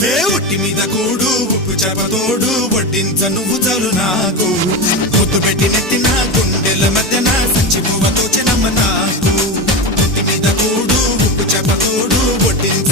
ఒట్టి మీద కూడు ఉప్పు చేపతోడు వడ్డించ నువ్వు చాలు నాకు పొద్దు పెట్టి నెత్తిన గుండెల మధ్యన సంచి పువ్వతో చెనమ్మ నాకు ఒట్టి మీద కూడు ఉప్పు చేపతోడు వడ్డించ